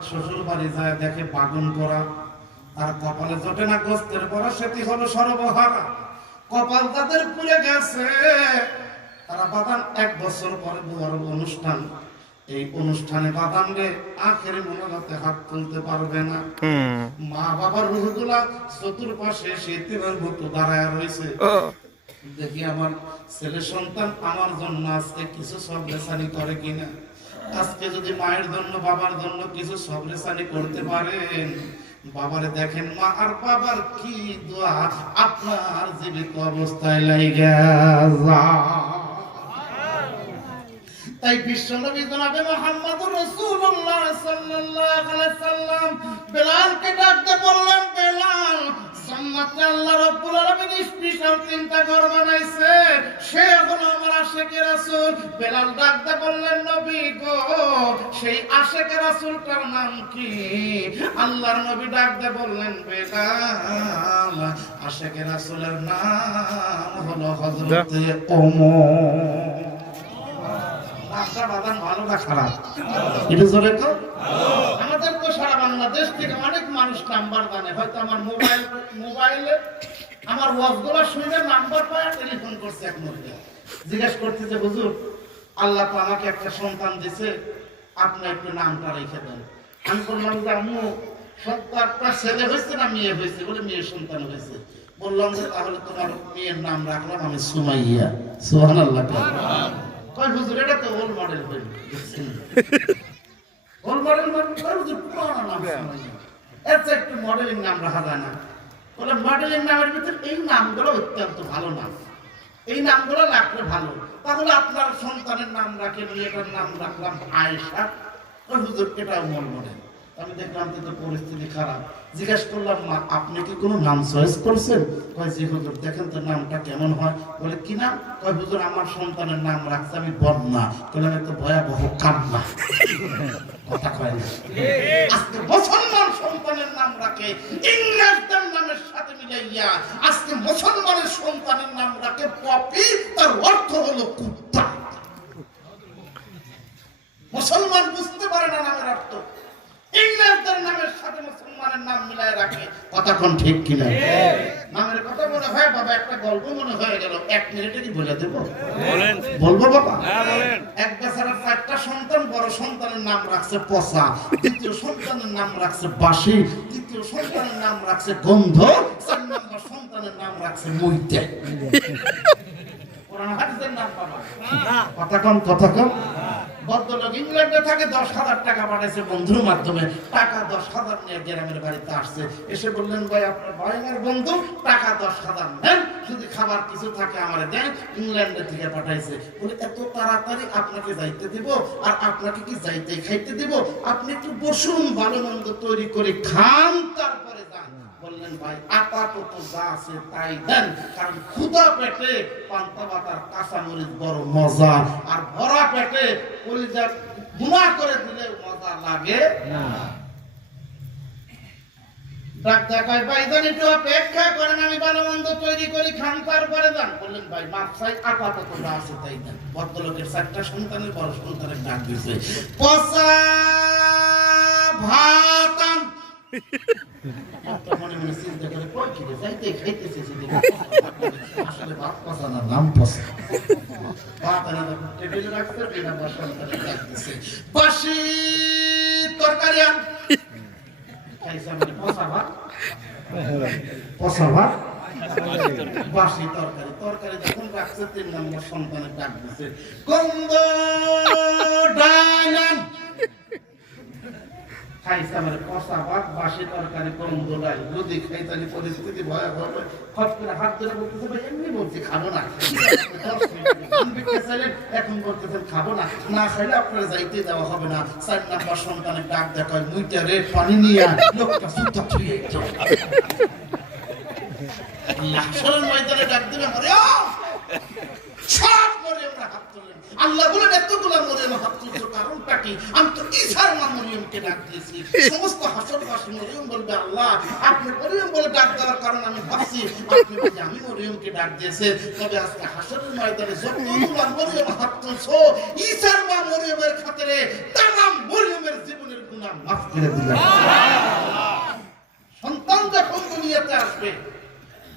শ্বশুর বাড়ি যায় দেখে বাগুন করা, আর কপালে জোটে না গোস্তের পরা, সেটি হলো সর্বহারা। কপাল তাদের পুড়ে গেছে, তারা বাদাম 1 বছর পরে বুয়ার অনুষ্ঠান, এই অনুষ্ঠানে বাদাম রে আখেরে মোনাজাতে হাত তুলতে পারবে না। মা বাবার রুহগুলা চতুর্পাশে শীতের মতো দাঁড়ায় রয়েছে। দেখি আমার ছেলে সন্তান আমার জন্য আজকে কিছু সবলেসানি করে কিনা। আজকে যদি মায়ের জন্য বাবার জন্য কিছু সবলেসানি করতে পারেন, বাবারে দেখেন মা আর বাবার কি দোয়া আপনার জীবিত অবস্থায় লাইগা যায়। তাই বিশ্বনবী জনাবে মুহাম্মদুর রাসূলুল্লাহ সাল্লাল্লাহু আলাইহি সাল্লাম বেলালকে ডাকতে বললেন, বেলাল, জান্নাতে আল্লাহ রাব্বুল আলামিন স্পেশাল 3টা ঘর বানাইছে, সে হলো আমার আশিকের রাসূল। বেলাল ডাকতে বললেন, নবী গো, সেই আশিকের রাসূলটার নাম কি? আল্লাহর নবী ডাকতে বললেন, বেলাল, আশিকের রাসূলের নাম হলো হযরতে ওমর। ভালো না খারাপ? আমাদের তো সারা বাংলাদেশ থেকে অনেক মানুষ নাম্বার জানে, হয়তো আমার মোবাইলে আমার ওয়াজগুলো শুনে নাম্বার পায়, টেলিফোন করছে এক মুহূর্তে, জিজ্ঞেস করতে যে হুজুর, আল্লাহ তো আমাকে একটা সন্তান দিছে, আপনি একটু নামটা রেখে দেন। আমি বললাম যে আম্মু, সন্তানটা ছেলে হয়েছে না মেয়ে হয়েছে? বলে মেয়ের সন্তান হয়েছে। বললাম যে তাহলে তোমার মেয়ের নাম রাখলাম আমি সুমাইয়া। সুবহানাল্লাহ। কয় হুজুর, এটা তো ওল্ড মডেল হইল। ওল্ড মডেল মানে হুজুর পুরানো নাম সুমাইয়া, এর চেয়ে একটু মডেলিং নাম রাখা যায় না? বলে মডেলিং নামের ভিতরে এই নামগুলো অত্যন্ত ভালো নাম, এই নামগুলো রাখলে ভালো। তাহলে আপনার সন্তানের নাম রাখে, মেয়েটার নাম রাখলাম আয়েশা। কয় হুজুর, এটাও ওল্ড মডেল। আমি দেখলাম তো পরিস্থিতি খারাপ, জিজ্ঞেস করলাম, মা আপনি কি কোনো নাম চয়েস করছেন? কয় জি হুজুর, দেখেন তো নামটা কেমন হয়। বলে কি নাম? কয় হুজুর, আমার সন্তানের নাম রাখছে আমি বন্যা। বললাম এত ভয়াবহ কান্না, কথা কয় না। আজকে মুসলমান সন্তানের নাম রাখে ইংরেজদের নামের সাথে মিলাইয়া, আজকে মুসলমানের সন্তানের নাম রাখে পপি, তার অর্থ হলো কুত্তা। মুসলমান বুঝতে পারে না নামের অর্থ, ইংরেজদের নামের সাথে মুসলমানের নাম মিলায় রাখে। কথা কোন ঠিক কিনা? নামের কথা মনে হয় বাবা, একটা গল্প মনে হয়ে গেল, 1 মিনিটে কি বলে দেব? বলেন। বলবো বাবা? হ্যাঁ বলেন। এক বেচারা 4টা সন্তান, বড় সন্তানের নাম রাখছে পচা, দ্বিতীয় সন্তানের নাম রাখছে বাসি, তৃতীয় সন্তানের নাম রাখছে গন্ধ, 4 নম্বর সন্তানের নাম রাখছে মইতে। কোরআন হাদিসের নাম বাবা। কথা কোন? কথা কোন? ভদ্রলোক ইংল্যান্ডে থাকে, 10,000 টাকা পাঠাইছে বন্ধুর মাধ্যমে, টাকা 10,000 নিয়ে গ্রামের বাড়িতে আসছে। এসে বললেন, ভাই আপনার ভয়ঙ্কর বন্ধু, টাকা 10,000 নেন, যদি খাবার কিছু থাকে আমারে দেন, ইংল্যান্ডে থেকে পাঠাইছে। বলে এত তাড়াতাড়ি আপনাকে যাইতে দিব? আর আপনাকে কি যাইতে খাইতে দিব? আপনি একটু বসুন, ভালো মন্দ তৈরি করে খান, তারপরে যান। বললেন, ভাই আপাতত যা আছে তাই দেন, কারণ ক্ষুধা পেটে পান্তা ভাত আর কাঁচা মরিচ বড় মজা, আর ভরা পেটে কলিজা গুণা করে দিলে মজা লাগে না। ডাক্তার কয়, ভাই জান একটু অপেক্ষা করেন, আমি ভালো মন্দ তৈরি করি, খান তারপরে যান। বললেন, ভাই মাপ চাই, আপাতত যা আছে তাই দেন। ভদ্রলোকের 4টা সন্তানের বড় সন্তানের ডাক দিয়েছে, পচা ভাত আন। মনে মনে চিন্তা করে, কই কি যাইতে খাইতেছে, আসলে ভাত পচা না, নাম পচা। ভাত আনা টেবিলে রাখছে, বিনা সন্তানের ডাক দিয়েছে, বাসি তরকারি আন। খাইছে মানে পচা ভাত, পচা ভাত, বাসি তরকারি। তরকারি যখন রাখছে, 3 নম্বর সন্তানের ডাক দিয়েছে, গন্ধ ডাল আন। খাইছে মানে পচা ভাত, বাসি তরকারি, গন্ধ ডাল। যদি খাইতালি পরিস্থিতি ভয়াবহ, খট করে হাত ধরে বলতেছে, ভাই এমনি বলছি খাবো না। 10 মিনিট এখন বলতেছেন খাবো না, না খাইলে আপনার যাইতে দেওয়া হবে না। 4 নম্বর সন্তানের ডাক দেখায়, মুইটা রে পানি নিয়ে লোকটা সুতা ছুঁয়ে আসলে ময়দানে ডাক দিলে সব মরিয়মরা হাত তোলেন। আল্লাহ বলেন, এতগুলা মরিয়ম হাত তুলছ কারণটা কি? আমি তো ঈসার মা মরিয়মকে ডাক দিয়েছি। সমস্ত হাসরবাসী মরিয়ম বলবে, আল্লাহ আপনি মরিয়ম বলে ডাক দেওয়ার কারণ আমি ভাবছি আপনি বলতে আমি মরিয়মকে ডাক দিয়েছে। তবে আজকে হাসরের ময়দানে যতগুলা মরিয়ম হাত তুলছ, ঈসার মা মরিয়মের খাতিরে তামাম মরিয়মের জীবনের গুনাহ গুনাহ মাফ করে দিলেন। সন্তান যখন দুনিয়াতে আসবে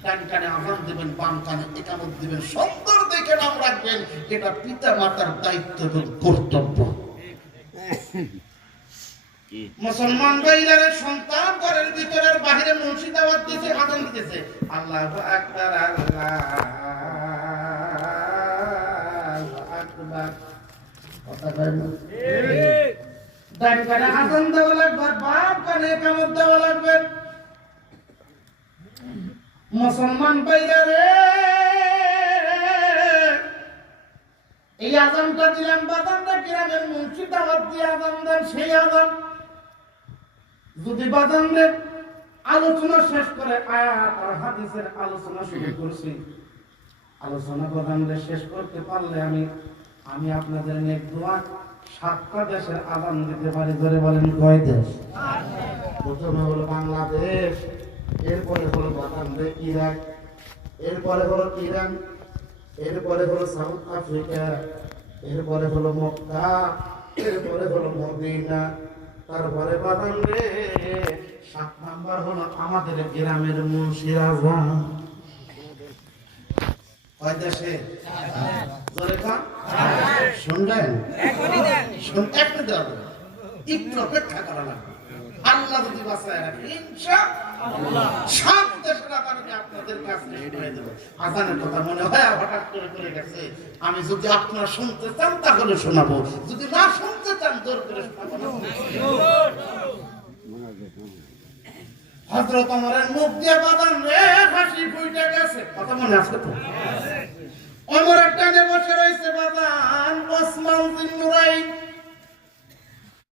ডান কানে আযান দিবেন, বাম কানে ইকামত দিবেন, সুন্দর দেখে নাম রাখবেন। এটা পিতা মাতার দায়িত্ব এবং কর্তব্য। মুসলমান ভাইরা সন্তান ঘরের ভিতরের বাহিরে মুন্সি দাওয়াত দিতে আযান দিতেছে, আল্লাহু আকবার আল্লাহু আকবার। কথা কয় না? ডান কানে আযান দেওয়া লাগবে, বাম কানে ইকামত দেওয়া লাগবে। মুসলমান ভাইরা রে, এই আযানটা দিলাম বাজানটা গ্রামের মুন্সি দাওয়াত দিয়ে আযান দেন, সেই আযান যদি বাজানদের আলোচনা শেষ করে আয়াত আর হাদিসের আলোচনা শুরু করছি, আলোচনা বাজানদের শেষ করতে পারলে আমি আপনাদের নেক দোয়া 7টা দেশের আযান দিতে পারি। ধরে বলেন কয় দেশ? প্রথমে হলো বাংলাদেশ, এরপরে হলো বাজানদের ইরাক, এরপরে হলো ইরান, এরপরে হলো সাউথ আফ্রিকা, এরপরে হলো মক্কা, এরপরে হলো মদিনা, তারপরে বাদাম রে 7 নাম্বার হলো আমাদের গ্রামের মুন্সির আযান। কয় দেশে? জোরে কান শুনলেন? একটু দেওয়া একটু অপেক্ষা করা লাগবে। আল্লাহ যদি বাঁচায় রাখে ইনশাআল্লাহ 7 দেশের আযান আমি আপনাদের কাছে করে দেব। আযানের কথা মনে হয় হঠাৎ করে গেছে। আমি যদি আপনারা শুনতে চান তাহলে শোনাবো, যদি না শুনতে চান জোর করে শোনাবো না। হযরত ওমরের মুখ দিয়ে বাদান রে হাসি ফুটে গেছে। কথা মনে আছে তো? ওমর টানে বসে রয়েছে বাদান, ওসমান বিন নুরাইন